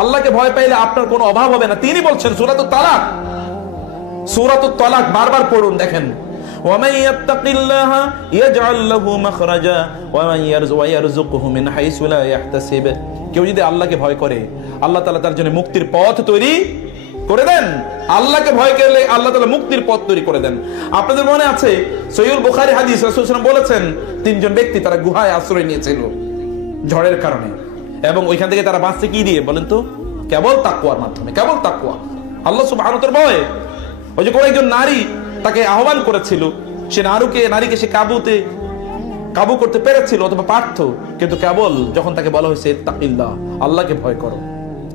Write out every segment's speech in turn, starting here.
আল্লাহকে ভয় পাইলে আপনার কোনো অভাব হবে না। তিনি বলছেন সূরাতুত তালাক, সূরাতুত তালাক বারবার পড়ুন, দেখেন ومن يتق الله يجعل له مخرجا ومن يرزقه من حيث لا يحتسب। কেউ যদি আল্লাহকে ভয় করে আল্লাহ তাআলা তার জন্য মুক্তির পথ তৈরি করে দেন। আল্লাহকে ভয় করলে আল্লাহ তাআলা মুক্তির পথ তৈরি করে দেন। আপনাদের মনে আছে সহিহ বুখারী হাদিস, রাসূল সাল্লাল্লাহু আলাইহি ওয়াসাল্লাম বলেছেন তিনজন ব্যক্তি তারা গুহায় আশ্রয় নিয়েছিল ঝড়ের কারণে, এবং ওইখান থেকে তারা বাঁচতে কি দিয়ে বলেন তো? কেবল তাকওয়ার মাধ্যমে, কেবল তাকওয়া, আল্লাহ সুবহানাহু ওয়া তাআলার ভয়। ওই যে কোন একজন নারী তাকে আহ্বান করেছিল, সে নারীকে সে কাবু করতে পেরেছিল অথবা পারত, কিন্তু কেবল যখন তাকে বলা হয়েছে তাকিল্লাহ, আল্লাহকে ভয় করো,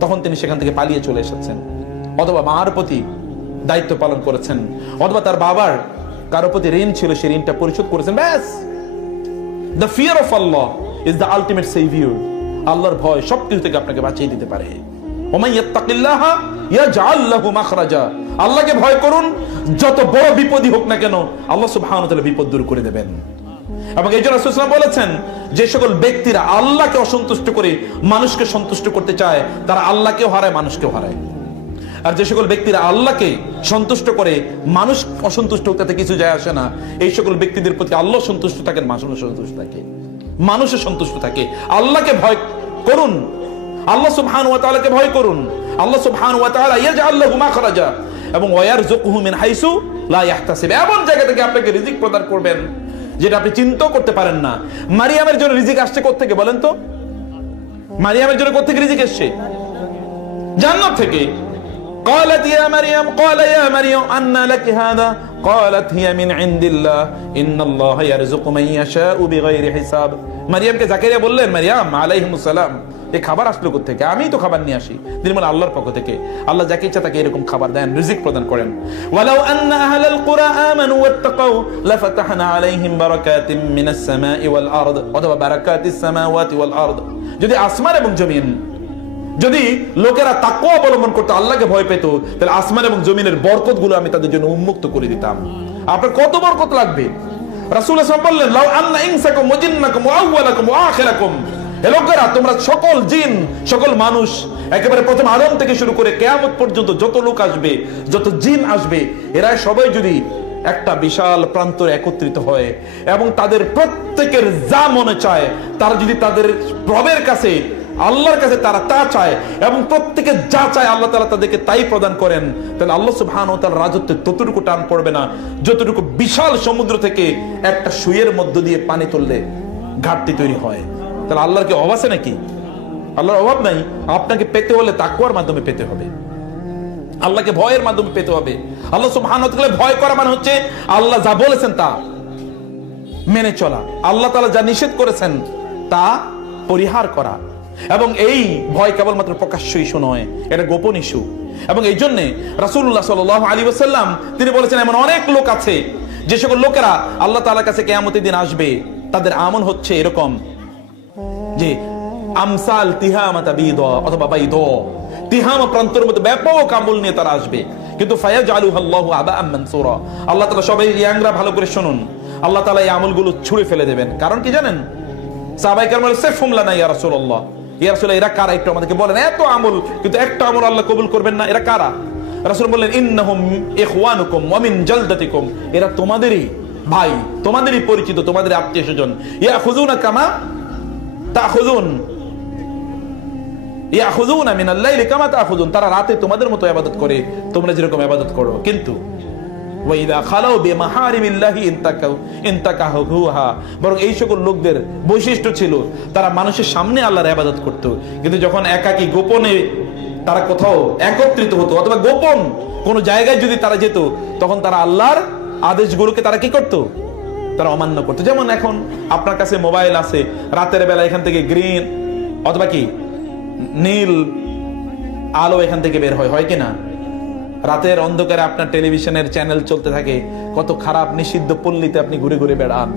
তখন তিনি সেখান থেকে পালিয়ে চলে এসেছেন। অথবা মার প্রতি দায়িত্ব পালন করেছেন, অথবা তার বাবার কারো প্রতি ঋণ ছিল, সেই ঋণটা পরিশোধ করেছেন। ব্যাস, the fear of Allah is the ultimate saviour. আল্লাহর ভয় সবকিছু থেকে আপনাকে বাঁচিয়ে দিতে পারে। ওমান ইয়াত্তাকিল্লাহ ইয়াজআল লাহু মাখরাজা। আল্লাহকে ভয় করুন, যত বড় বিপদই হোক না কেন আল্লাহ সুবহানাহু ওয়া তাআলা বিপদ দূর করে দেবেন। এবং এই জন্য রাসূল সাল্লাল্লাহু আলাইহি ওয়াসাল্লাম বলেছেন, যে সকল ব্যক্তিরা আল্লাহকে অসন্তুষ্ট করে মানুষকে সন্তুষ্ট করতে চায় তারা আল্লাহকেও হারায়, মানুষকেও হারায়। আর যে সকল ব্যক্তিরা আল্লাহকে সন্তুষ্ট করে মানুষ অসন্তুষ্ট হোক তাতে কিছু যায় আসে না, এই সকল ব্যক্তিদের প্রতি আল্লাহ সন্তুষ্ট থাকেন, মানুষও সন্তুষ্ট থাকে, মানুষের সন্তুষ্ট থাকে। আল্লাহকে ভয় করুন, আল্লাহ সুবহানাহু ওয়া তাআলাকে ভয় করুন। আল্লাহ সুবহানাহু ওয়া তাআলা ইয়াজআল লাহু মাখরাজা এবং ওয়ারযুকুহু মিন হাইসু লা ইয়াহতাসিব। এমন জায়গা থেকে আপনাকে রিজিক প্রদান করবেন যেটা আপনি চিন্তাও করতে পারেন না। মারিয়ামের জন্য রিজিক আসছে কোথা থেকে বলেন তো? মারিয়ামের জন্য কোথা থেকে রিজিক এসেছে? জান্নাত থেকে। قالت يا مريم قال يا مريم أن لك هذا قالت هي من عند الله إن الله يرزق من يشاء بغير حساب। মারিয়ামকে জাকারিয়া বললেন, মারিয়াম আলাইহিস সালাম, এই খাবার আসলো কোথা থেকে? আমিই তো খাবার নিয়ে আসি। তিনি বলেন আল্লাহর পক্ষ থেকে। আল্লাহ যাকে ইচ্ছা তাকে এরকম খাবার দেন, রিজিক প্রদান করেন। ওয়ালাউ আন্না আহলাল কুরা আমানু ওয়াত্তাকাউ লাফাতাহনা আলাইহিম বারাকাতিম মিনাস সামাই ওয়াল আরদ অথবা বারাকাতিস সামাওয়াতি ওয়াল আরদ। যদি আসমান এবং জমিন, যদি লোকেরা তাকওয়া অবলম্বন করতে, আল্লাহকে ভয় পেত, তাহলে আসমান এবং জমিনের বরকতগুলো আমি তাদের জন্য উন্মুক্ত করে দিতাম। আপনার কত বরকত লাগবে? রাসূল সাল্লাল্লাহু আলাইহি ওয়াসাল্লাম বললেন, লাউ আন্না ইনসাকুম ওয়া জিন্নাকুম ওয়া আউওয়ালাকুম ওয়া আখিরাকুম। হে লোকেরা, তোমরা সকল জিন, সকল মানুষ, একেবারে প্রথম আদম থেকে শুরু করে কিয়ামত পর্যন্ত যত লোক আসবে, যত জিন আসবে, এরা সবাই যদি একটা বিশাল প্রান্তরে একত্রিত হয় এবং তাদের প্রত্যেকের যা মনে চায়, তারা যদি তাদের রবের কাছে, আল্লাহর কাছে তারা তা চায় এবং প্রত্যেকে যা চায় আল্লাহ তাআলা তাদেরকে তাই প্রদান করেন, তাহলে আল্লাহ সুবহানাহু ওয়া তাআলার রাজত্বে ততটুকু টান পড়বে না যতটুকু বিশাল সমুদ্র থেকে একটা সুইয়ের মধ্য দিয়ে পানি তুললে ঘাটতি তৈরি হয়। তাহলে আল্লাহর কি অভাব আছে নাকি? আল্লাহর অভাব নাই। আপনাকে পেতে হলে তাকওয়ার মাধ্যমে পেতে হবে, আল্লাহকে ভয়ের মাধ্যমে পেতে হবে। আল্লাহ সুবহানাহু ওয়া তাআলা ভয় করা মানে হচ্ছে আল্লাহ যা বলেছেন তা মেনে চলা, আল্লাহ তাআলা যা নিষেধ করেছেন তা পরিহার করা। এবং এই ভয় কেবলমাত্র প্রকাশ্য ইস্যু নয়, এটা গোপন ইস্যু। এবং এই জন্য রাসূলুল্লাহ সাল্লাল্লাহু আলাইহি ওয়াসাল্লাম তিনি বলেছেন, এমন অনেক লোক আছে যে সকল লোকেরা আল্লাহ তাআলার কাছে কিয়ামতের দিন আসবে, তাদের আমল হচ্ছে এরকম যে আমসাল তিহামাতা বিদা অথবা বাইদা, তিহামা প্রান্তরের মধ্যে ব্যাপক আমল নিয়ে তারা আসবে, কিন্তু ফায়াজআলুহাল্লাহু আবাআম মানসুরা। আল্লাহ তাআলা, সবাই ইয়াংরা ভালো করে শুনুন, আল্লাহ তাআলা এই আমলগুলো ছুঁড়ে ফেলে দেবেন। কারণ কি জানেন? সাহাবায়ে কেরাম বলেন, সিফহুম লানা ইয়া রাসূলুল্লাহ, ইয়া রাসূলুল্লাহ, এরা কারা? একটু আমাদেরকে বলেন। এত আমল কিন্তু একটা আমল আল্লাহ কবুল করবেন না, এরা কারা? রাসূল বললেন, ইন্নাহুম ইখওয়ানুকুম ওয়া মিন জালদাতিকুম, এরা তোমাদেরই ভাই, তোমাদেরই পরিচিত, তোমাদের আত্মীয়স্বজন। ইয়াখুযুনা কামা তাখুযুন, ইয়াখুযুনা মিনাল লাইলি কামা তাখুযুন, তারা রাতে তোমাদের মতো ইবাদত করে, তোমরা যেরকম ইবাদত করো। কিন্তু ওয়াইদা খালাউ বিমাহারিমিল্লাহি ইনতাকাহুহা, বরং এই সকল লোকদের বৈশিষ্ট্য ছিল তারা মানুষের সামনে আল্লাহর ইবাদত করত, কিন্তু যখন একাকী গোপনে তারা কোথাও একত্রিত হতো অথবা গোপন কোন জায়গায় যদি তারা যেত, তখন তারা আল্লাহর আদেশগুলোকে তারা কি করত? তারা অমান্য করত। যেমন এখন আপনার কাছে মোবাইল আছে, রাতের বেলা এখান থেকে গ্রিন অথবা কি নীল আলো এখান থেকে বের হয়, হয় কিনা? রাতের অন্ধকারে আপনার টেলিভিশনের চ্যানেল চলতে থাকে, কত খারাপ নিষিদ্ধ পল্লীতে আপনি ঘুরে ঘুরে বেড়ান,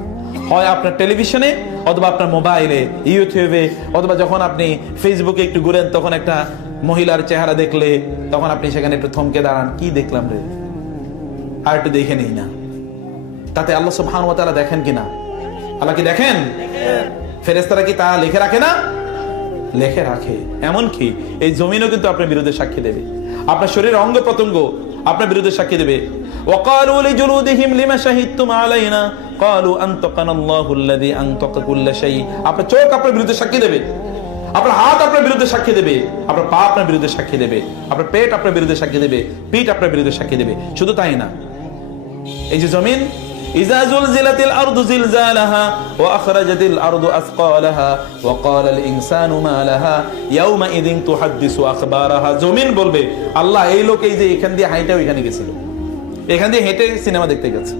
হয় আপনার টেলিভিশনে অথবা আপনার মোবাইলে, ইউটিউবে, অথবা যখন আপনি ফেসবুকে একটু ঘুরেন তখন একটা মহিলার চেহারা দেখলে তখন আপনি সেখানে একটু থমকে দাঁড়ান, কি দেখলাম রে, আর একটু দেখে নেই না। তাতে আল্লাহ সুবহানাহু ওয়া তাআলা দেখেন কিনা? আল্লাহ কি দেখেন? ফেরেশতারা কি তা লিখে রাখে না? লেখে রাখে। এমনকি এই জমিনও কিন্তু আপনার বিরুদ্ধে সাক্ষী দেবে, আপনার শরীরের অঙ্গ প্রত্যঙ্গ আপনার বিরুদ্ধে সাক্ষী দেবে। ওয়াকালু লিজুলুদিহিম লিমা শাহিদতুম আলাইনা ক্বালু আনতাকানা আল্লাহুল্লাযী আনতাকা কুল্লা শাই। আপনার চোখ আপনার বিরুদ্ধে সাক্ষী দেবে, আপনার হাত আপনার বিরুদ্ধে সাক্ষী দেবে, আপনার পা আপনার বিরুদ্ধে সাক্ষী দেবে, আপনার পেট আপনার বিরুদ্ধে সাক্ষী দেবে, পিঠ আপনার বিরুদ্ধে সাক্ষী দেবে। শুধু তাই না, এই যে জমিন, ইযা যুলজিলাতিল আরদু জিলজালাহা ওয়া আখরাজাতিল আরদু আসকালাহা ওয়া ক্বালাল ইনসানু মা লাহা ইয়াওমা ইযিন তুহাদ্দিসু আখবারাহা। জমিন বলবে, আল্লাহ এই লোক এই যে এখান দিয়ে হাইটা ওইখানে গেছিল, এখান দিয়ে হেঁটে সিনেমা দেখতে গেছে,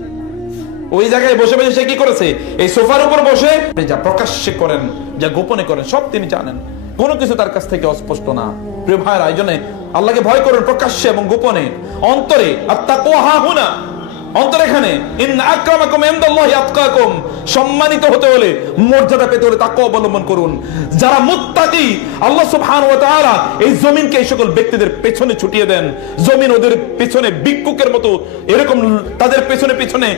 ওই জায়গায় বসে বসে সে কি করেছে, এই সোফার উপর বসে যা প্রকাশ্যে করেন যা গোপনে করেন সব তিনি জানেন, কোনো কিছু তার কাছ থেকে অস্পষ্ট না। প্রিয় ভাইরা, এই জন্য আল্লাহকে ভয় করুন প্রকাশ্যে এবং গোপনে, অন্তরে। আত্তাকওয়া হাহুনা, অন্তর এখানে। ইন্না আকরামাকুম ইনদাল্লাহি আতকাকুম, সম্মানিত হতে হলে, মর্যাদা পেতে হলে তাকওয়া অবলম্বন করুন। যারা মুত্তাকি, আল্লাহ সুবহানাহু ওয়া তাআলা এই জমিনকে এই সকল ব্যক্তিদের পেছনে ছুটিয়ে দেন। জমিন ওদের পেছনে ভিক্ষুকের মতো এরকম তাদের পেছনে পেছনে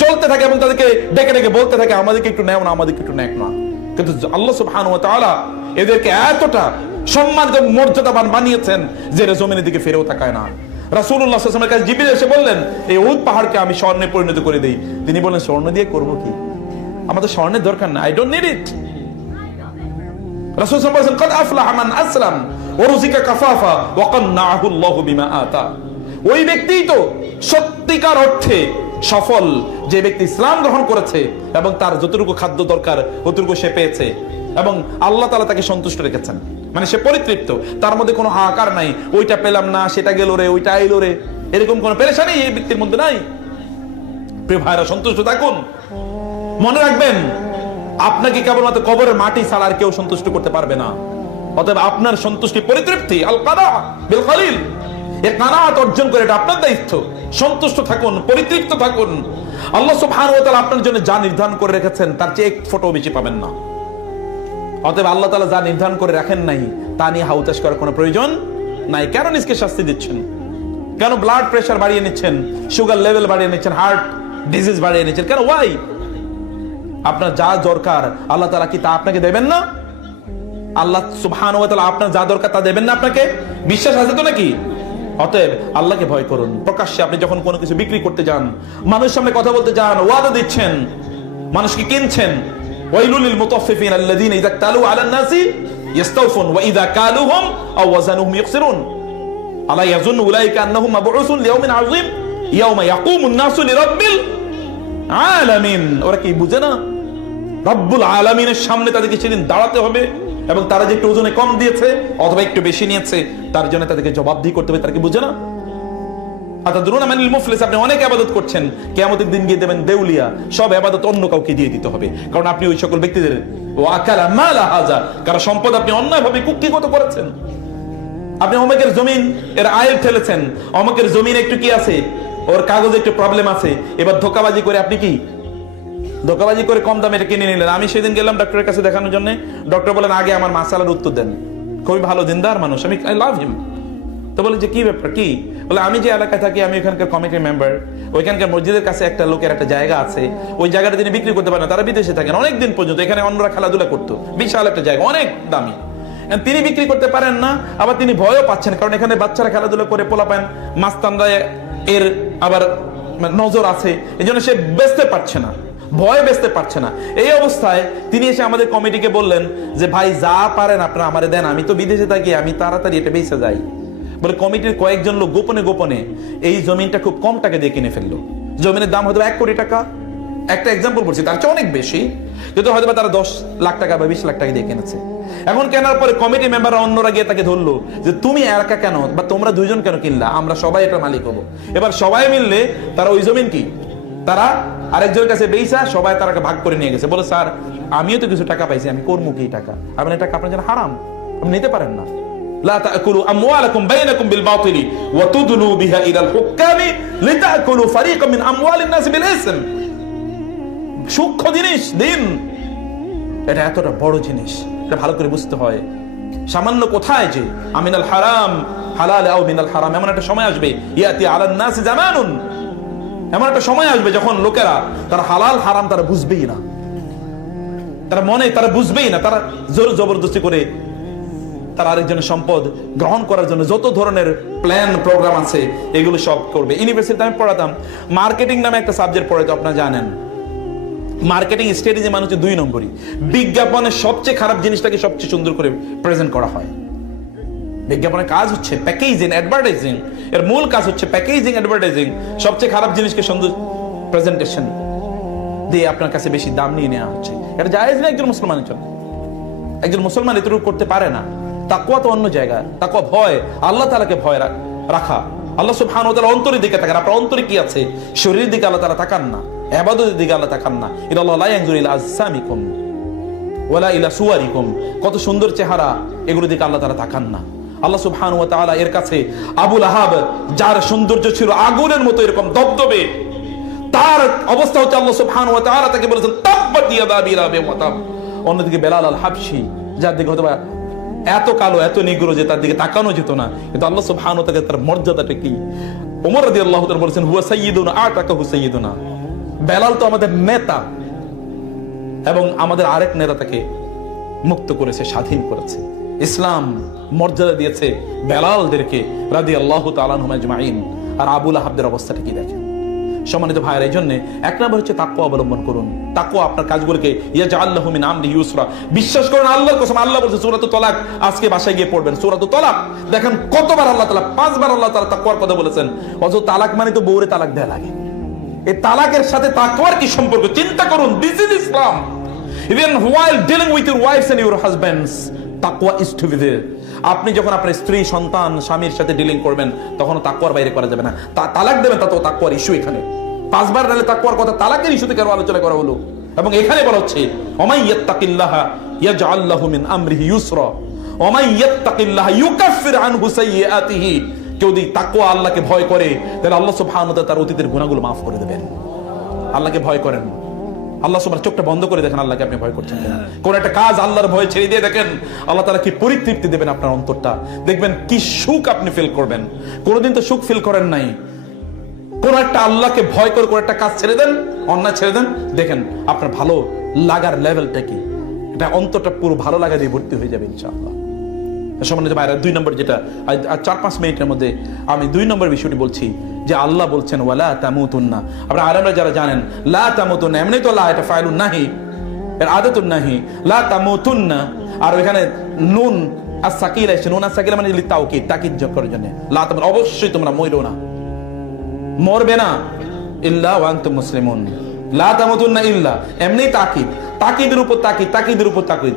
চলতে থাকে এবং তাদেরকে ডেকে ডেকে বলতে থাকে, আমাদেরকে একটু নেও না, আমাদেরকে একটু নেক না। কিন্তু আল্লাহ সুবহানাহু ওয়া তাআলা এদেরকে এতটা সম্মানিত মর্যাদাবান বানিয়েছেন যে এরা জমিনের দিকে ফিরেও তাকায় না। রাসূলুল্লাহ সাল্লাল্লাহু আলাইহি ওয়াসাল্লামের কাছে জিবরিল এসে বললেন, এই উহুদ পাহাড়কে আমি স্বর্ণে পরিণত করে দেই। তিনি বলেন, স্বর্ণ দিয়ে করব কি, আমাদের স্বর্ণের দরকার না, আই ডোন্ট নিড ইট। রাসূল সাল্লাল্লাহু আলাইহি ওয়াসাল্লাম, কদ আফলাহা মান আসলাম ওয়া রুজিকা কাফাফা ওয়া কান্নাহু আল্লাহু বিমা আতা। ওই ব্যক্তিই তো সত্যিকার অর্থে সফল, যে ব্যক্তি ইসলাম গ্রহণ করেছে এবং তার যতটুকু খাদ্য দরকার ততটুকু সে পেয়েছে এবং আল্লাহ তাআলা তাকে সন্তুষ্ট রেখেছেন, মানে সে পরিতৃপ্ত, তার মধ্যে কোনো হাহাকার নাই, ওইটা পেলাম না, সেটা গেল রে, ওইটা আইলো রে, এরকম কোনো পেরেশানি এই ব্যক্তির মধ্যে নাই। প্রিয় ভাইরা, সন্তুষ্ট থাকুন। মনে রাখবেন, আপনাকে কেবলমাত্র কবরের মাটি ছাড়া আর কেউ সন্তুষ্ট করতে পারবে না। অতএব আপনার সন্তুষ্টি, পরিতৃপ্তি, আল কানা বিল খলিল, এই কানাত অর্জন করে এটা আপনার দায়িত্ব। সন্তুষ্ট থাকুন, পরিতৃপ্ত থাকুন। আল্লাহ সুবহানাহু ওয়া তাআলা আপনার জন্য যা নির্ধারণ করে রেখেছেন তার চেয়ে এক ফোঁটাও বেশি পাবেন না। অতএব আল্লাহ তাআলা যা নির্ধারণ করে রাখেন নাই তা নিয়ে হাউতাশ করার কোনো প্রয়োজন নাই। কেন নিজকে শাস্তি দিচ্ছেন? কেন ব্লাড প্রেশার বাড়িয়ে নিচ্ছেন, সুগার লেভেল বাড়িয়ে নিচ্ছেন, হার্ট ডিজিজ বাড়িয়ে নিচ্ছেন? কেন? ওয়াই? আপনার যা দরকার আল্লাহ তাআলা কি তা আপনাকে দেবেন না? আল্লাহ সুবহানাহু ওয়া তাআলা আপনার যা দরকার তা দেবেন না আপনাকে? বিশ্বাস আছে তো নাকি? অতএব আল্লাহকে ভয় করুন। প্রকাশ্যে আপনি যখন কোনো কিছু বিক্রি করতে যান, মানুষের সামনে কথা বলতে যান, ওয়াদা দিচ্ছেন, মানুষকে কিনছেন, ওয়াইলুল লিল মুতাফফিফিন আল্লাযীনা ইযা তালু আলান নাসি ইস্তাওফুন ওয়া ইযা কালুহুম আও ওয়াজানুহুম ইখসিরুন আলা ইয়াযুন্নু উলাইকা আন্নাহুম মাবউসুন লিয়াউমিন আযীম ইয়াওমা ইয়াকুমুন নাসু লিরাব্বিল আলামিন। ওরা কি বুঝে না? রব্বুল আলামিনের সামনে তাদেরকে সেদিন দাঁড়াতে হবে এবং তারা যে একটু ওজনে কম দিয়েছে অথবা একটু বেশি নিয়েছে তার জন্য তাদেরকে জবাবদিহি করতে হবে। তারা কি বুঝে না? আতাদরুনা মানিল মুফলিস, আপনি অনেক ইবাদত করছেন, কিয়ামতের দিন গিয়ে দেবেন দেউলিয়া, সব ইবাদত অন্য কাউকে দিয়ে দিতে হবে। কারণ আপনি ওই সকল ব্যক্তিদের ওয়াকালা মালা হাজা, কারণ সম্পদ আপনি অন্যায়ভাবে কুক্ষিগত করেছেন। আপনি অমুকের জমিন এর আইল ঠেলেছেন, অমুকের জমিন একটু কি আছে, ওর কাগজে একটু প্রবলেম আছে, এবার ধোঁকাবাজি করে আপনি কি ধোঁকাবাজি করে কম দামে এটা কিনে নিলেন। আমি সেদিন গেলাম ডক্টরের কাছে দেখানোর জন্য, ডক্টর বলেন আগে আমার মাসালার উত্তর দেন। খুবই ভালো দিনদার মানুষ, আমি আই লাভ হিম। তো বলে যে কি ব্যাপার, কি? বলে আমি যে এলাকায় থাকি আমি ওইখানকার কমিটির মেম্বার, ওইখানকার মসজিদের কাছে একটা লোকের একটা জায়গা আছে, ওই জায়গাটা তিনি বিক্রি করতে পারেন না, তারা বিদেশে থাকেন অনেকদিন পর্যন্ত, এখানে অন্যরা খেলাধুলা করতো, বিশাল একটা জায়গা অনেক দামি, তিনি বিক্রি করতে পারেন না, আবার তিনি ভয়ও পাচ্ছেন কারণ এখানে বাচ্চারা খেলাধুলা করে, পোলাপান মাস্তানরা এর আবার নজর আছে, এই জন্য সে বেচতে পারছে না, ভয় বেচতে পারছে না। এই অবস্থায় তিনি এসে আমাদের কমিটিকে বললেন যে ভাই যা পারেন আপনারা আমারে দেন, আমি তো বিদেশে থাকি, আমি তাড়াতাড়ি এটা বেচে যাই। বলে কমিটির কয়েকজন লোক গোপনে গোপনে এই জমিনটা খুব কম টাকা দিয়ে কিনে ফেললো। জমিনের দাম হয়তো 1 কোটি টাকা, একটা এক্সাম্পল বলছি, তার চেয়ে অনেক বেশি, কিন্তু হয়তো তারা 10 লাখ টাকা বা 20 লাখ টাকা দিয়ে কিনেছে। এখন কেনার পরে কমিটি মেম্বাররা অন্যরা গিয়ে তাকে ধরলো যে তুমি একা কেন বা তোমরা দুইজন কেন কিনলা, আমরা সবাই এটা মালিক হবো। এবার সবাই মিললে তারা ওই জমিন কি তারা আরেকজনের কাছে বেইসা সবাই তারা ভাগ করে নিয়ে গেছে। বলে স্যার আমিও তো কিছু টাকা পাইছি, আমি করবো কি টাকা, আপনি টাকা আপনার জন্য হারাম, আপনি নিতে পারেন না। লা তাকুলু আমওয়ালাকুম বাইনাকুম বিল বাতিলি ওয়া তুদলু বিহা ইলাল হুক্কামি লিতাকুলু ফারিকাম মিন আমওয়ালিন নাস বিল ইসম। সূক্ষ্ম জিনিস দিন, এটা এতটা বড় জিনিস, এটা ভালো করে বুঝতে হয়। সামান্য কোথায় যে আমিনাল হারাম হালাল আও মিনাল হারাম, এমন একটা সময় আসবে, ইয়াতি আলান নাস জামানুন, এমন একটা সময় আসবে যখন লোকেরা তারা হালাল হারাম তারা বুঝবেই না, তারা মনে তারা বুঝবেই না, তারা জোর জবরদস্তি করে তার আরেকজনের সম্পদ গ্রহণ করার জন্য যত ধরনের প্ল্যান প্রোগ্রাম আছে এগুলো সব করবে। ইউনিভার্সিটিতে আমি পড়াতাম, মার্কেটিং নামে একটা সাবজেক্ট পড়াইতো, আপনারা জানেন। মার্কেটিং স্ট্র্যাটেজি মানে হচ্ছে 2 নম্বরই, বিজ্ঞাপনের সবচেয়ে খারাপ জিনিসটাকে সবচেয়ে সুন্দর করে প্রেজেন্ট করা হয়। বিজ্ঞাপনের কাজ হচ্ছে প্যাকেজিং, অ্যাডভার্টাইজিং, এর মূল কাজ হচ্ছে প্যাকেজিং, অ্যাডভার্টাইজিং, সবচেয়ে খারাপ জিনিসকে সুন্দর প্রেজেন্টেশন দিয়ে আপনার কাছে বেশি দাম নিয়ে নেওয়া হচ্ছে। এটা জায়েজ না একজন মুসলমানের জন্য। একজন মুসলমান এতটুকু করতে পারে না। তাকওয়া তো অন্য জায়গা, তাকওয়া ভয়, আল্লাহ তাআলাকে ভয় রাখা। আল্লাহ সুবহানাহু ওয়া তাআলা অন্তরের দিকে তাকান। আপনার অন্তরে কি আছে? শরীরের দিকে আল্লাহ তাআলা তাকান না, ইবাদতের দিকে আল্লাহ তাকান না। ইন্নাল্লাহা লা ইয়ানজুরু ইলা আজসামিকুম ওয়ালা ইলা সুওয়ারিকুম, কত সুন্দর চেহারা, এগুলোর দিকে আল্লাহ তাআলা তাকান না। আল্লাহ সুবহানাহু ওয়া তাআলা এর কাছে আবু লাহাব, যার সৌন্দর্য ছিল আগুনের মতো এরকম দবদবে, তার অবস্থা হচ্ছে আল্লাহ সুবহানাহু ওয়া তাআলা তাকে বলেছেন তাব্বাত ইয়াদা আবি লাহাবিন ওয়া তাব। অন্যদিকে বেলাল আল হাবশি, যার দিকে হয়তো এত কালো, এত নিগ্রো যে তার দিকে তাকানো যেত না, কিন্তু আল্লাহ সুবহানাহু ওয়া তাআলা তার মর্যাদাটা কি। ওমর রাদিয়াল্লাহু তাআলা বলেছেন হুয়া সাইয়্যিদুনা আতাকাহু সাইয়্যিদুনা, বেলাল তো আমাদের নেতা, এবং আমাদের আরেক নেতা তাকে মুক্ত করেছে, স্বাধীন করেছে। ইসলাম মর্যাদা দিয়েছে বেলালদেরকে রাদিয়াল্লাহু তাআলা আনহুম আজমাইন। আর আবু লাহাবদের অবস্থাটা কি দেখেন। সম্মানিত ভাইয়েরা, এই জন্য এক নম্বর হচ্ছে তাকওয়া অবলম্বন করুন। তাকওয়া আপনার কাজগুলোকে ইয়াজআল লাহু মিন আমরিহি ইউসরা, বিশ্বাস করুন আল্লাহর কসম। আল্লাহ বলেছে সূরাতুত তালাক, আজকে বাসায় গিয়ে পড়বেন সূরাতুত তালাক, দেখেন কতবার আল্লাহ তাআলা, 5 বার আল্লাহ তাআলা তাকওয়ার কথা বলেছেন। অথচ তালাক মানে তো বউরে তালাক দেয়া লাগে। এই তালাকের সাথে তাকওয়ার কি সম্পর্ক? চিন্তা করুন। This is Islam. Even while dealing with your wives and your husbands, তাকওয়া is to be there. আপনি যখন আপনার স্ত্রী, সন্তান, স্বামীর সাথে ডিলিং করবেন, তখন তাকওয়ার বাইরে করা যাবে না। তালাক দেবেন, তা তো তাকওয়ার ইস্যু। এখানে 5 বার নালে তাকওয়ার কথা, তালাকের ইস্যুতে কেন আলোচনা করা হলো? এবং এখানে বলা হচ্ছে ওমাই ইয়াত্তাকিল্লাহা ইয়াজআল লাহু মিন আমরিহি ইউসরা ওমাই ইয়াত্তাকিল্লাহা ইউকাফির আনহু সাইয়্যাতিহি। কেউ যদি তাকওয়া, আল্লাহকে ভয় করে, তাহলে আল্লাহ সুবহানাহু ওয়া তাআলা তার অতীতের গুনাহগুলো মাফ করে দেবেন। আল্লাহকে ভয় করেন, আল্লাহ সুবহানাহু চোখটা বন্ধ করে দেখেন আল্লাহকে আপনি ভয় করছেন কিনা। কোন একটা কাজ আল্লাহর ভয় ছেড়ে দিয়ে দেখেন আল্লাহ তাআলা কি পরিতৃপ্তি দেবেন আপনার অন্তরটা। দেখবেন কি সুখ আপনি ফিল করবেন। কোনদিন তো সুখ ফিল করেন নাই। কোন একটা আল্লাহকে ভয় করে কোন একটা কাজ ছেড়ে দেন, অন্যায় ছেড়ে দেন, দেখেন আপনার ভালো লাগার লেভেলটা কি। এটা অন্তরটা পুরো ভালো লাগা দিয়ে ভর্তি হয়ে যাবে ইনশাআল্লাহ। সম্মানিত ভাইরা, 2 নম্বর যেটা, আর 4-5 মিনিটের মধ্যে আমি 2 নম্বর বিষয়টি বলছি, যে আল্লাহ বলছেন ওয়ালা তামুতুন্না। আপনারা আলেমরা যারা জানেন, লা তামুতুন্না এমনি তো লা, এটা ফাইলুন নাহি, এর আদাতুন নাহি, লা তামুতুন্না। আর ওখানে নুন as-সাকিলা এসে, নুন as-সাকিলা মানে লিতাওকিদ, তাকিদ করার জন্য। লা তামুত, অবশ্যই তোমরা মরো না, মরবে না, ইল্লা ওয়া আনতুম মুসলিমুন। লা তামুতুন্না ইল্লা এমনি তাকিদ, তাকিদের উপর তাকিদ, তাকিদের উপর তাকিদ।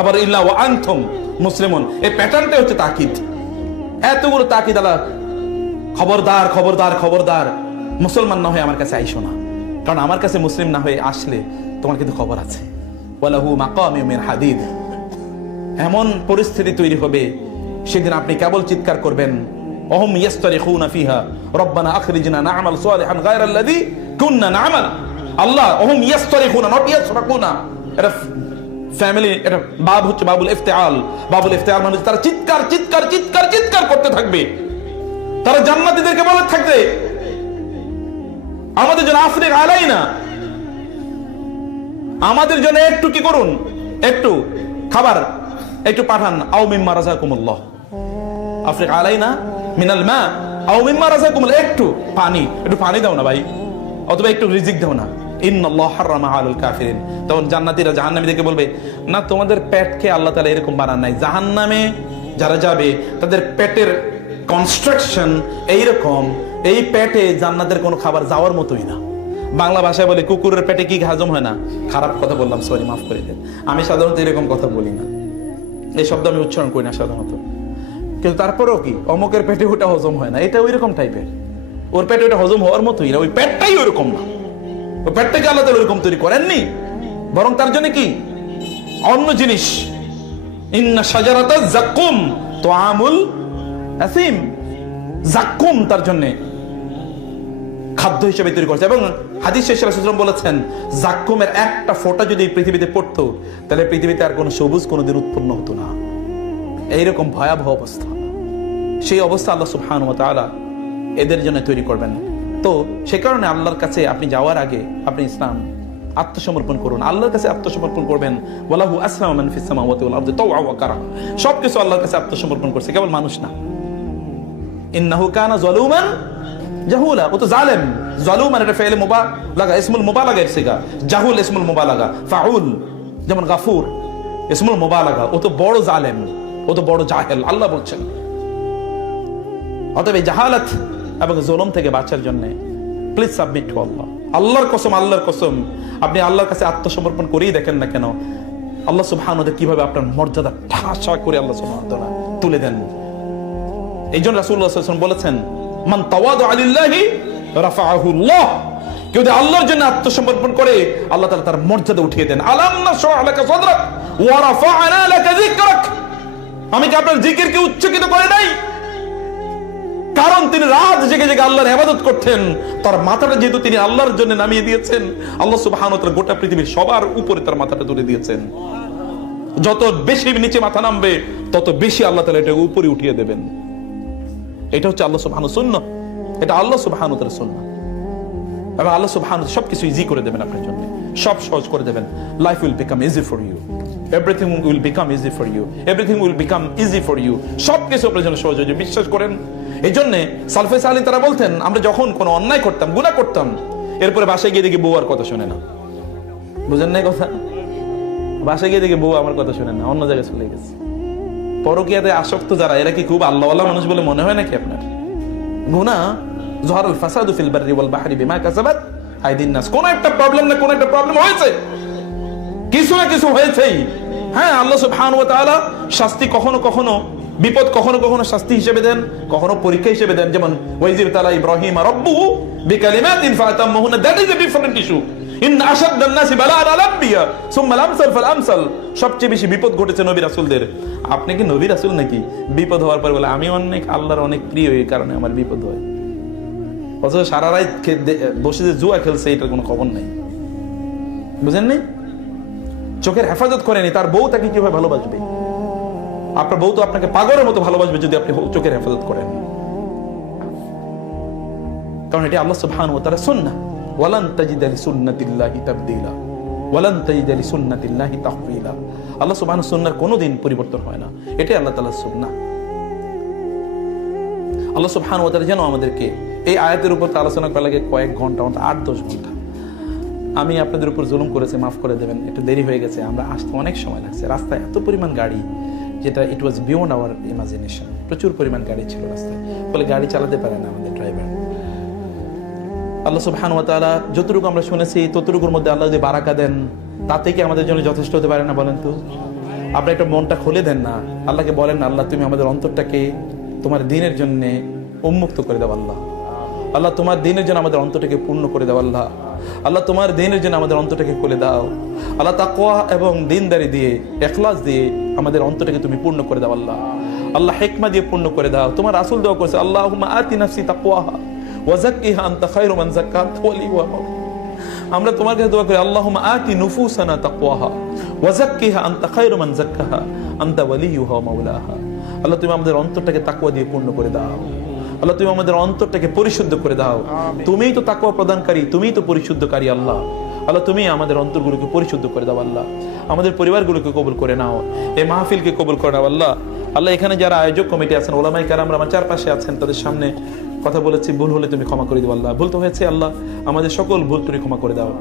আবার ইল্লা ওয়া আনতুম মুসলিমুন, এই প্যাটার্নটা হচ্ছে তাকিদ। এতগুলো তাকিদ। আল্লাহ খবরদার, খবরদার, খবরদার, মুসলমান না হয়ে আমার কাছে আইসো না, কারণ আমার কাছে মুসলিম না হয়ে আসলে তোমার কিন্তু খবর আছে। ওয়ালাহু মাকামিউ মিন হাদিদ, এমন পরিস্থিতি তৈরি হবে সেদিন আপনি কেবল চিৎকার করবেন ওহুম ইয়াস্তারিখুনা ফিহা রব্বানা আখরিজনা না'মাল সালিহান গায়রাল্লাযী কুননা না'মাল। আল্লাহ ওহুম ইয়াস্তারিখুনা, নট ইয়াসরাকুনা। এটা ফ্যামিলি, এটা বাব হচ্ছে বাবুল ইফতিআল। বাবুল ইফতিআল মানে তারা চিৎকার চিৎকার চিৎকার চিৎকার করতে থাকবে। তারা জান্নাতীদেরকে বলে থাকবে আমাদের জন্য আফরিক আলাইনা, আমাদের জন্য একটু কি করুন, একটু খাবার একটু পাঠান। আও মিম্মা রাযাকুমুল্লাহ, আফরিক আলাইনা মিনাল মা আও মিম্মা রাযাকুমুল্লাহ, একটু পানি, একটু পানি দাও না ভাই, অথবা একটু রিজিক দাও না। ইন্নাল্লাহ হারামা আলাল কাফিরিন। তখন জান্নাতীরা জাহান্নামীদেরকে বলবে না, তোমাদের পেটকে আল্লাহ তাআলা এরকম বানান নাই। জাহান্নামে যারা যাবে তাদের পেটের কনস্ট্রাকশন এইরকম, এই পেটে জান্নাতের কোনো খাবার যাওয়ার মতোই না। বাংলা ভাষায় বলে কুকুরের পেটে কি হজম হয় না। খারাপ কথা বললাম, সরি, মাফ করে দেন। আমি সাধারণত এরকম কথা বলি না, এই শব্দ আমি উচ্চারণ করি না সাধারণত, কিন্তু তারপরেও কি অমুকের পেটে ওটা হজম হয় না, এটা ওইরকম টাইপের। ওর পেটে ওটা হজম হওয়ার মতোই না, ওই পেটটাই ওইরকম না। ওই পেটটাকে আল্লাহ তাআলা ওইরকম তৈরি করেননি, বরং তার জন্য কি অন্য জিনিস। ইন্না শাজারাতা যাক্কুম তুআমুল আসিম, যাক্কুম তার জন্য খাদ্য হিসেবে তৈরি করছে। এবং হাদিস শেষে রাসূল সাল্লাল্লাহু আলাইহি ওয়াসাল্লাম বলেছেন, যাক্কুমের একটা ফোঁটা যদি পৃথিবীতে পড়তো, তাহলে পৃথিবীতে আর কোনো সবুজ কোনোদিন উৎপন্ন হতো না। এইরকম ভয়াবহ অবস্থা। সেই অবস্থা আল্লাহ সুবহানাহু ওয়া তাআলা এদের জন্য তৈরি করবেন। তো সে কারণে আল্লাহর কাছে আপনি যাওয়ার আগে আপনি ইসলাম আত্মসমর্পণ করুন, আল্লাহর কাছে আত্মসমর্পণ করবেন। ওয়ালাহু আসলামা মান ফিস সামাওয়াতি ওয়াল আরদি তাওআ ওয়া কারহা, সবকিছু আল্লাহর কাছে আত্মসমর্পণ করছে, কেবল মানুষ না। ইন্নাহু কানা যালুমান জাহুলা, ও তো জালেম। যালুমান এটা ফাইলে মুবালাগা, ইসমুল মুবালাগা এর সিগা। জাহুল ইসমুল মুবালাগা, ফাউল যেমন গাফুর ইসমুল মুবালাগা। ও তো বড় জালেম, ও তো বড় জাহেল, আল্লাহ বলছেন। অতএব জাহালাত এবং জুলুম থেকে বাঁচার জন্য প্লিজ সাবমিট টু আল্লাহ। আল্লাহর কসম, আল্লাহর কসম, আপনি আল্লাহর কাছে আত্মসমর্পণ করেই দেখেন না কেন, আল্লাহ সুবহানাহু ওয়া তাআলা কিভাবে আপনার মর্যাদা ঠাসা করে আল্লাহ সুবহানাহু ওয়া তাআলা তুলে দেন। এই জন্য রাসূলুল্লাহ সাল্লাল্লাহু আলাইহি ওয়াসাল্লাম বলেছেন, মান তাওয়াদা লিল্লাহি রাফাআহু আল্লাহ। কেউ যদি আল্লাহর জন্য আত্মসমর্পণ করে, আল্লাহ তাআলা তার মর্যাদা উঠিয়ে দেন। আলাম নাশরাহ লাকা সাদরাক ওয়া রাফা'না লাকা যিকরাক। আমি কি আপনার জিকিরকে উচ্চকিত করে নাই? কারণ তিনি রাত জেগে জেগে আল্লাহর ইবাদত করতেন, তার মাথাটা যেহেতু তিনি আল্লাহর জন্য নামিয়ে দিয়েছেন, আল্লাহ সুবহানাহু ওয়া তাআলা গোটা পৃথিবীর সবার উপরে তার মাথাটা তুলে দিয়েছেন। যত বেশি নিচে মাথা নামবে, তত বেশি আল্লাহ তাআলা এটা উপরে উঠিয়ে দেবেন। এটা হচ্ছে আল্লাহ সুবহানাহু সুন্নাহ, এটা আল্লাহ সুবহানাহু ওয়া তাআলার সুন্নাহ। এবং আল্লাহ সুবহানাহু ওয়া তাআলা সবকিছু ইজি করে দেবেন আপনার জন্য, সব সহজ করে দেবেন। Life will become easy for you, everything will become easy for you, everything will become easy for you. সবকিছু আপনার জন্য সহজ হয়ে যাবে, বিশ্বাস করেন। এই জন্য সালফে সালিহিন তারা বলতেন, আমরা যখন কোনো অন্যায় করতাম, গুনাহ করতাম, এরপরে বাসায় গিয়ে দেখি বউ আর কথা শুনে না। বুঝেন না কথা? বাসায় গিয়ে দেখি বউ আমার কথা শুনে না, অন্য জায়গায় চলে গেছে। পরকীয়াতে আসক্ত যারা, এরা কি খুব আল্লাহওয়ালা মানুষ বলে মনে হয় নাকি আপনার? গুনাহ যহারাল ফাসাদু ফিল বাররি ওয়াল বাহরি বিমা কাসাবাত আইদিন নাস। কোন একটা প্রবলেম না কোন একটা প্রবলেম হয়েছে, কিছু না কিছু হয়েছেই। হ্যাঁ, আল্লাহ সুবহানাহু ওয়া তাআলা শাস্তি কখনো কখনো, বিপদ কখনো কখনো শাস্তি হিসেবে দেন, কখনো পরীক্ষা হিসেবে দেন। যেমন ওয়াইজির তাআলা ইব্রাহিম রাব্বুহু বিকালিমাতিন ফাতাম্মাহুন্না, that is a different issue. ইন্না আশাদ্দান নাসি বালাআন আল আনবিয়া সুম্মা আল আমসাল ফাল আমসাল। সবচেয়ে বেশি বিপদ ঘটেছে নবী রাসূলদের। আপনি কি নবী রাসূল নাকি? বিপদ হওয়ার পর বলে আমি অনেক আল্লাহর অনেক প্রিয়, এই কারণে আমার বিপদ হয়। অথচ সারা রাত বসে যে জুয়া খেলছে, এটার কোনো খবর নাই। বুঝেন নাই? চোখের হেফাজত করেনি, তার বউ তাকে কিভাবে ভালোবাসবে? আপনার বউ তো আপনাকে পাগলের মতো ভালোবাসবে যদি আপনি চোখের হেফাজত করেন। কারণ এটি আল্লাহ সুবহানাহু ওয়া তাআলার সুন্নাহ। ওয়ালান তাজিদা লিসুন্নাতিল্লাহি তাবদীলা ওয়ালান তাজিদা লিসুন্নাতিল্লাহি তাহওয়িলা। আল্লাহ সুবহানাহু সুন্নাহর কোনোদিন পরিবর্তন হয় না, এটাই আল্লাহ তাআলার সুন্নাহ। আল্লাহ সুবহানাহু ওয়া তাআলা যেন আমাদেরকে এই আয়াতের উপর আলোচনা করা লাগে কয়েক ঘন্টা, 8-10 ঘন্টা। আমি আপনাদের উপর জুলুম করেছি, মাফ করে দেবেন, একটু দেরি হয়ে গেছে, আমরা আসতে অনেক সময় লাগছে। রাস্তায় এত পরিমাণ গাড়ি, যেটা ইট ওয়াজ বিয়ন্ড আওয়ার ইমাজিনেশন। প্রচুর পরিমাণ গাড়ি ছিল রাস্তায়, ফলে গাড়ি চালাতে পারে না আমাদের ড্রাইভার। আল্লাহ সুবহানাহু ওয়া তাআলা যতটুকু আমরা শুনেছি, ততটুকুর মধ্যে আল্লাহ যদি বারাকা দেন, তাতে কি আমাদের জন্য যথেষ্ট হতে পারে না? বলেন তো। আপনি একটা মনটা খুলে দেন না, আল্লাহকে বলেন, আল্লাহ তুমি আমাদের অন্তরটাকে তোমার দ্বীনের জন্য উন্মুক্ত করে দাও। আল্লাহ, আল্লাহ তোমার দ্বীনের জন্য আমাদের অন্তরটাকে পূর্ণ করে দাও। আল্লাহ, আল্লাহ তোমার দ্বীনের জন্য আমাদের অন্তরটাকে খুলে দাও। আল্লাহ তাকওয়া এবং দ্বীনদারি দিয়ে, ইখলাস দিয়ে আমাদের অন্তরটাকে তুমি পূর্ণ করে দাও। আল্লাহ, আল্লাহ হিকমা দিয়ে পূর্ণ করে দাও। তোমার রাসূল দোয়া করেছে, আল্লাহুম্মা আতি নাফসি তাকওয়াহা ওয়া যাক্কিহা আনতা খায়রু মান যাক্কাহা আনতা ওয়ালি ওয়া মাওলা। আমরা তোমার কাছে দোয়া করি, আল্লাহুম্মা আতি নুফুসানা তাকওয়াহা ওয়া যাক্কিহা আনতা খায়রু মান যাক্কাহা আনতা ওয়ালিয়ুহা ওয়া মাওলাহা। আল্লাহ তুমি আমাদের অন্তরটাকে তাকওয়া দিয়ে পূর্ণ করে দাও। আল্লাহ তুমি আমাদের অন্তরটাকে পরিশুদ্ধ করে দাও। তুমিই তো তাকওয়া প্রদানকারী, তুমিই তো পরিশুদ্ধকারী। আল্লাহ, আল্লাহ তুমি আমাদের অন্তরগুলোকে পরিশুদ্ধ করে দাও। আল্লাহ, আমাদের পরিবারগুলোকে কবুল করে নাও, এই মাহফিলকে কবুল করে নাও। আল্লাহ, আল্লাহ এখানে যারা আয়োজক কমিটি আছেন, ওলামায়ে কেরামরা আমার চারপাশে আছেন, তাদের সামনে কথা বলেছি, ভুল হলে তুমি ক্ষমা করে দিও। আল্লাহ, ভুল তো হয়েছে, আল্লাহ আমাদের সকল ভুল তুমি ক্ষমা করে দাও।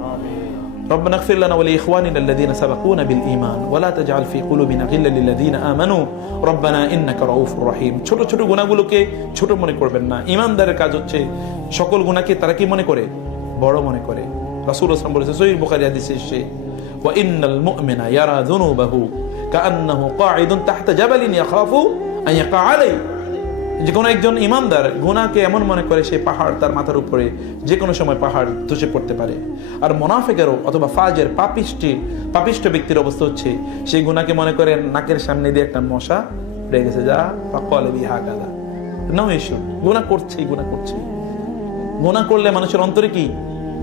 ربنا اغفر لنا ولإخواننا الذين سبقونا بالإيمان ولا تجعل في قلوبنا غلا للذين آمنوا ربنا إنك رؤوف رحيم। ছোট ছোট গুনাহগুলোকে ছোট মনে করবেন না। ঈমানদারের কাজ হচ্ছে সকল গুনাহকে তারা কি মনে করে? বড় মনে করে। রাসূলুল্লাহ সাল্লাল্লাহু আলাইহি ওয়াসাল্লাম বলেছেন, সহিহ বুখারী হাদিসে এসেছে, ওয়া ইন্নাল মুমিনা ইয়ারা যুনুবাহু কাআন্নাহু কাঈদুন তাহতা জাবালিন ইয়াখাফু আন ইয়াকা আলাইহি। যে কোনো একজন ঈমানদার গুনাহকে এমন মনে করে সে পাহাড় তার মাথার উপরে, যে কোনো সময় পাহাড় ধসে পড়তে পারে। আর মুনাফিকেরও অথবা ফাজের পাপিষ্ঠ ব্যক্তির অবস্থা হচ্ছে, সেই গুনাহকে মনে করে নাকের সামনে দিয়ে একটা মশা উড়ে গেছে, যা ফাকালে বিহা কাদা। নো ইস্যু, গুনাহ করছে। গুনাহ করলে মানুষের অন্তরে কি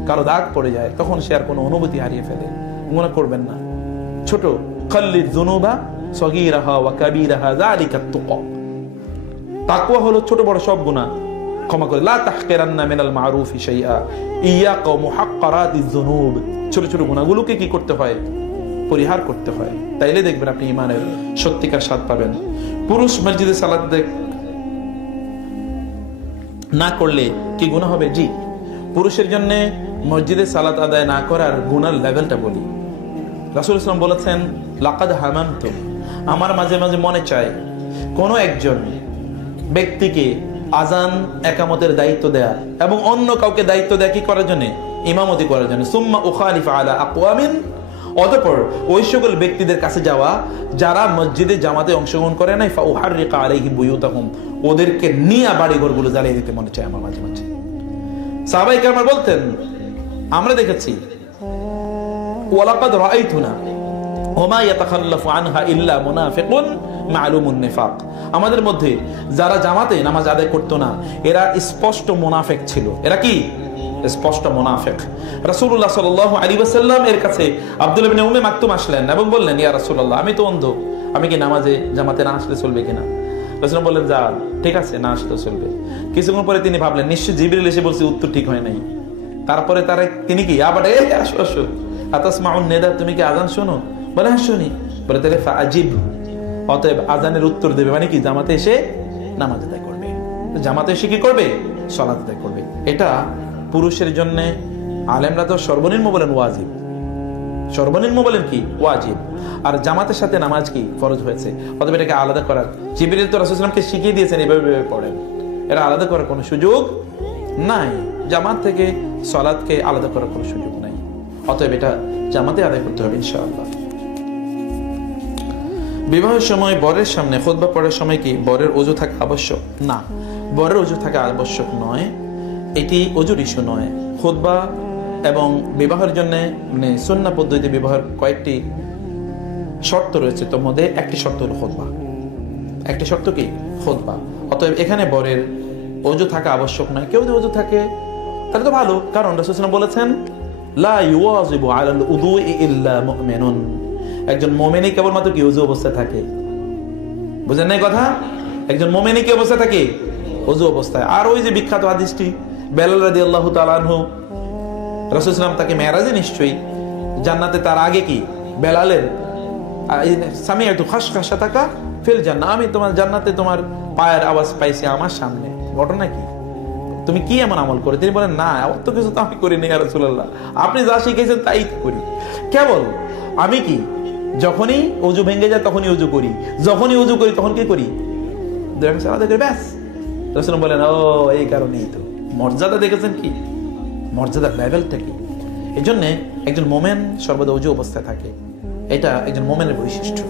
কারো দাগ পড়ে যায়, তখন সে আর কোনো অনুভূতি হারিয়ে ফেলে। গুনাহ করবেন না। ছোট খাল্লিদ যুনুবা সগীরাহা ওয়া কাবীরাহা যালিকাত তুকা। তাকওয়া হলো ছোট বড় সব গুনাহ ক্ষমা করে। লা তাহকিরান্না মিনাল মারুফি শাইআ ইয়াকা ওয়া মুহাক্কারাতিজ যুনুব। ছোট ছোট গুনাহগুলোকে কি করতে হয়, পরিহার করতে হয়। তাইলে দেখবেন আপনি ইমানের সত্যিকার স্বাদ পাবেন। পুরুষ মসজিদে সালাত না করলে কি গুনাহ হবে? জি, পুরুষের জন্য মসজিদে সালাত আদায় না করার গুনার লেভেলটা বলি। রাসূল ইসলাম বলেছেন, লাকাদ হামামতু, আমার মাঝে মাঝে মনে চায় কোনো একজন ব্যক্তিকে আজান একামতের দায়িত্ব দেয়া এবং অন্য কাউকে দায়িত্ব দেয়া কি করার জন্য? ইমামতি করার জন্য। সুম্মা উখালিফা আলা আকওয়ামিন, অতঃপর ওই সকল ব্যক্তিদের কাছে যাওয়া যারা মসজিদে জামাতে অংশগ্রহণ করে নাই, ফা উহাররিকা আলাইহিম বুয়ুতাহুম, ওদেরকে নিয়ে বাড়ি ঘরগুলো জ্বালিয়ে দিতে মনে চায় আমার মাঝে মাঝে। সাহাবায়ে কেরাম বলতেন, আমরা দেখেছি, ওয়ালাকাদ রাআইতুনা ওমা ইয়াতাখাল্লাফু আনহা ইল্লা মুনাফিকুন মালুমুন নিফাক, আমাদের মধ্যে যারা জামাতে নামাজ আদায় করতো না এরা স্পষ্ট মুনাফিক ছিল। এরা কি? স্পষ্ট মুনাফিক। রাসূলুল্লাহ সাল্লাল্লাহু আলাইহি ওয়াসাল্লাম এর কাছে আব্দুল্লাহ ইবনে উম্মে মাকতুম আসলেন এবং বললেন, ইয়া রাসূলুল্লাহ, আমি তো অন্ধ, আমি কি নামাজে জামাতে না আসলে চলবে কিনা? রাসূল বললেন, যা, ঠিক আছে, না আসলে চলবে। কিছুক্ষণ পরে তিনি ভাবলেন, নিশ্চয়ই জিবরিল এসে বলছে উত্তর ঠিক হয় নাই। তারপরে তিনি কি আবার আসো আসো, আতাসমাউন নিদা, তুমি কি আজান শোনো? বলে হ্যাঁ শুনি। বলে তাহলে ফাজিব, অতএব আজানের উত্তর দেবে, মানে কি জামাতে এসে নামাজ আদায় করবে। জামাতে এসে কি করবে? সালাত আদায় করবে। এটা পুরুষের জন্য আলেমরা তো সর্বনিম্ন বলেন ওয়াজিব, সর্বনিম্ন বলেন কি ওয়াজিব, আর জামাতের সাথে নামাজ কি ফরজ হয়েছে। অতএব এটাকে আলাদা করার, জিবরিল তো রাসূল সাল্লাল্লাহু আলাইহি ওয়াসাল্লামকে শিখিয়ে দিয়েছেন এভাবে পড়েন, এটা আলাদা করার কোনো সুযোগ নাই। জামাত থেকে সালাতকে আলাদা করার কোনো সুযোগ নাই। অতএব এটা জামাতে আদায় করতে হবে ইনশাআল্লাহ। বিবাহের সময় বরের সামনে খুতবা পড়ার সময় কি বরের ওযু থাকা আবশ্যক? না, বরের ওযু থাকা আবশ্যক নয়, এটি ওযুর ইস্যু নয়। খুতবা এবং বিবাহের জন্য মানে সুন্নাহ পদ্ধতিতে বিবাহের কয়েকটি শর্ত রয়েছে, তার মধ্যে একটি শর্ত হলো খুতবা। একটি শর্ত কি? খুতবা। অতএব এখানে বরের ওযু থাকা আবশ্যক নয়। কেউ যদি ওযু থাকে তাহলে তো ভালো, কারণ রাসূল সাল্লাল্লাহু আলাইহি ওয়াসাল্লাম বলেছেন, লা ইউয়াজিবু আলাল উযুই ইল্লা মুমিনুন, একজন মুমিনই কেবলমাত্র কি ওযু অবস্থায় থাকে। বুঝেন নাই কথা? একজন মুমিনই কি অবস্থায় থাকে? ওযু অবস্থায়। আর ওই যে বিখ্যাত হাদিসটি, বেলাল রাদিয়াল্লাহু তাআলা আনহু, রাসূল সাল্লাল্লাহু আলাইহি ওয়াসাল্লাম তাকে মেরাজে নিশ্চয়ই জান্নাতে তার আগে কি বেলালের সামিআতু খাশখাশাতাকা ফিল জান্নাহ, আমি তোমার জান্নাতে তোমার পায়ের আওয়াজ পাইছি আমার সামনে। ঘটনা কি? তুমি কি এমন আমল করে? তিনি বলেন, না, অত কিছু তো আমি করিনি ইয়া রাসূলুল্লাহ, আপনি যা শিখেছেন তাই করি। কেবল আমি কি যখনই ওযু ভেঙে যায় তখনই ওযু করি, যখনই ওযু করি তখন কি করি? ব্যাস। রাসূল বলেন, ও এই কারণেই তো। মর্যাদা দেখেছেন কি? মর্যাদার লেভেলটা কি? এই জন্য একজন মোমেন সর্বদা ওযু অবস্থায় থাকে, এটা একজন মোমেনের বৈশিষ্ট্য।